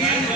Yep.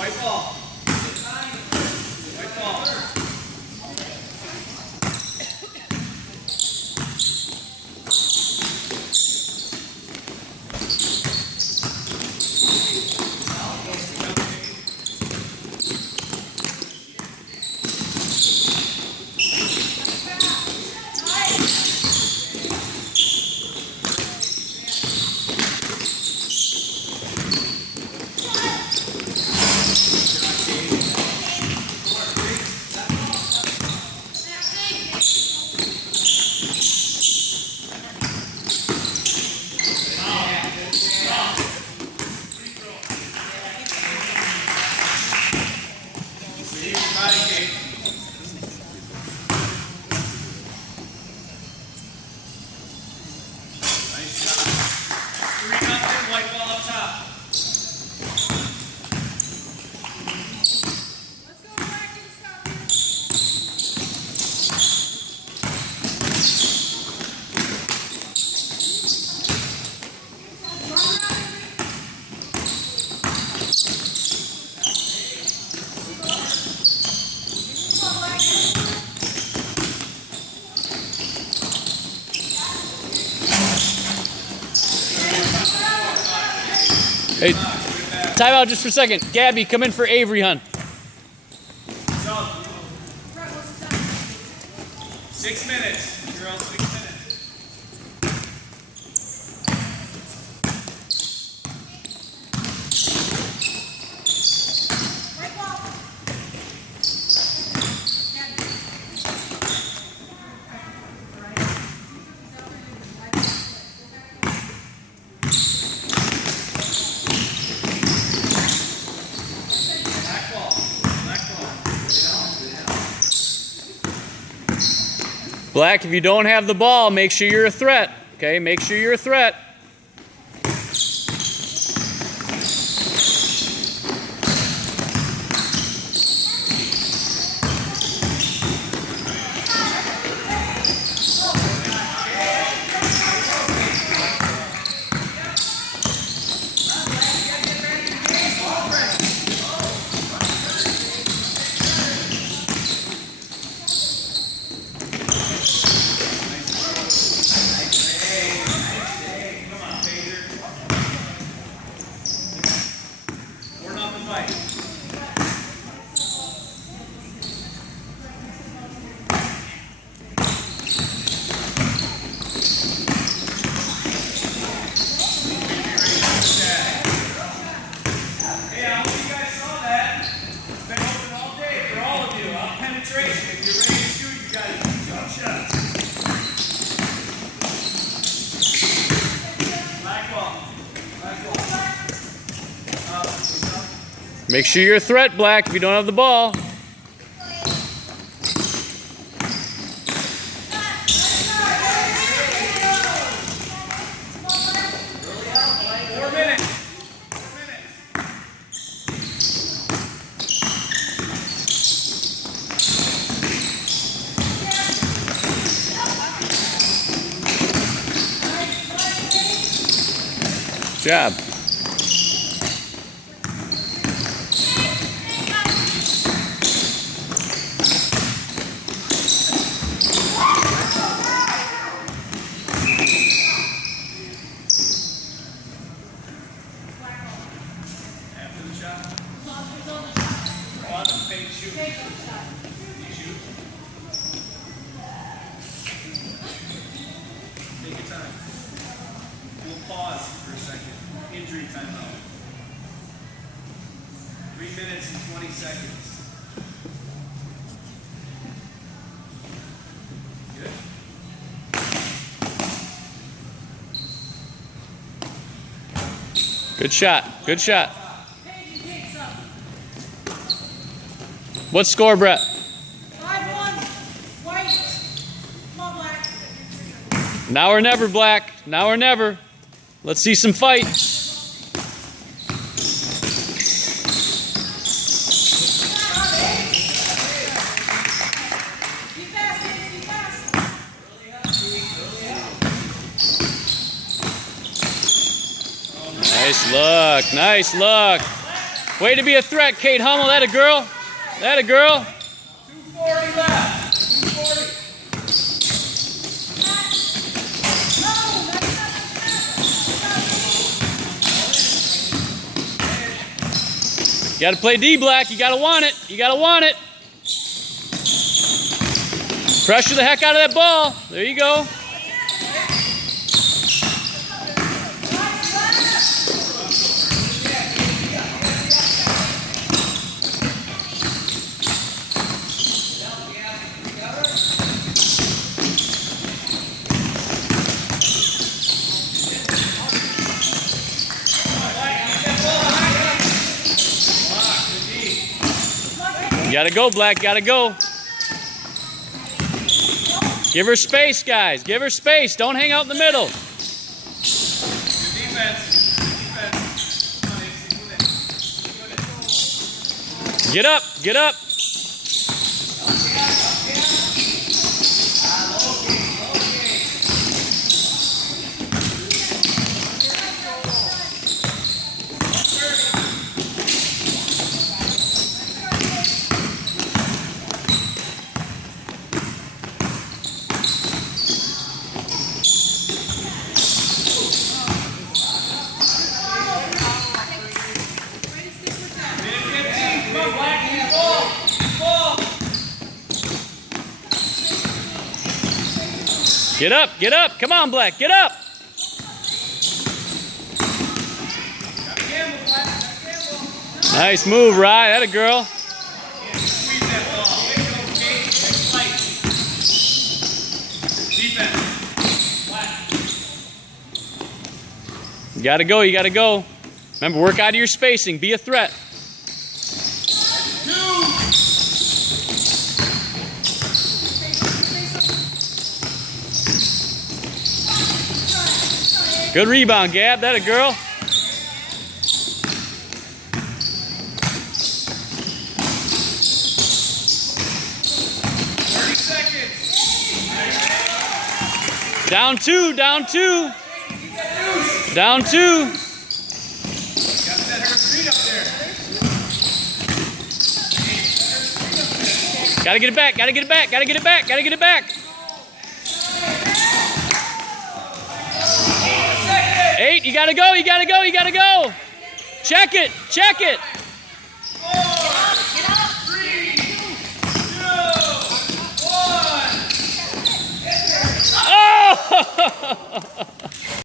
White ball. White ball. Hey, time out just for a second. Gabby, come in for Avery, hun. 6 minutes. You're on 6 minutes. Black, if you don't have the ball, make sure you're a threat. Okay, make sure you're a threat. Make sure you're a threat, Black, if you don't have the ball. Good job. After the shot. On the fake shoot. You shoot. Take your time. We'll pause for a second. Injury timeout. 3 minutes and 20 seconds. Good. Good shot. Good shot. What score, Brett? 5-1. White. Come on, Black. Now or never, Black. Now or never. Let's see some fight. Be fast, Ace, be fast. Nice look. Nice look. Way to be a threat, Kate Hummel. That a girl. That a girl. 240 left. 240. You got to play D, Black. You got to want it. You got to want it. Pressure the heck out of that ball. There you go. You gotta go, Black, gotta go. Give her space, guys. Give her space. Don't hang out in the middle. Good defense. Defense. Come on, Ace. Move it. Get up, get up. Get up, get up. Come on, Black, get up. Nice move, Rye. That a girl. Squeeze that ball. Way to go, Kate. Next fight. Defense. Black. You gotta go, you gotta go. Remember, work out of your spacing. Be a threat. 2. Good rebound, Gab. That a girl. 30 seconds. Down 2, down 2. Down 2. Gotta set her feet up there. Gotta get it back, gotta get it back, gotta get it back, gotta get it back. 8, you gotta go, you gotta go, you gotta go. Check it, check it. 4, 3, 2, 1. Oh!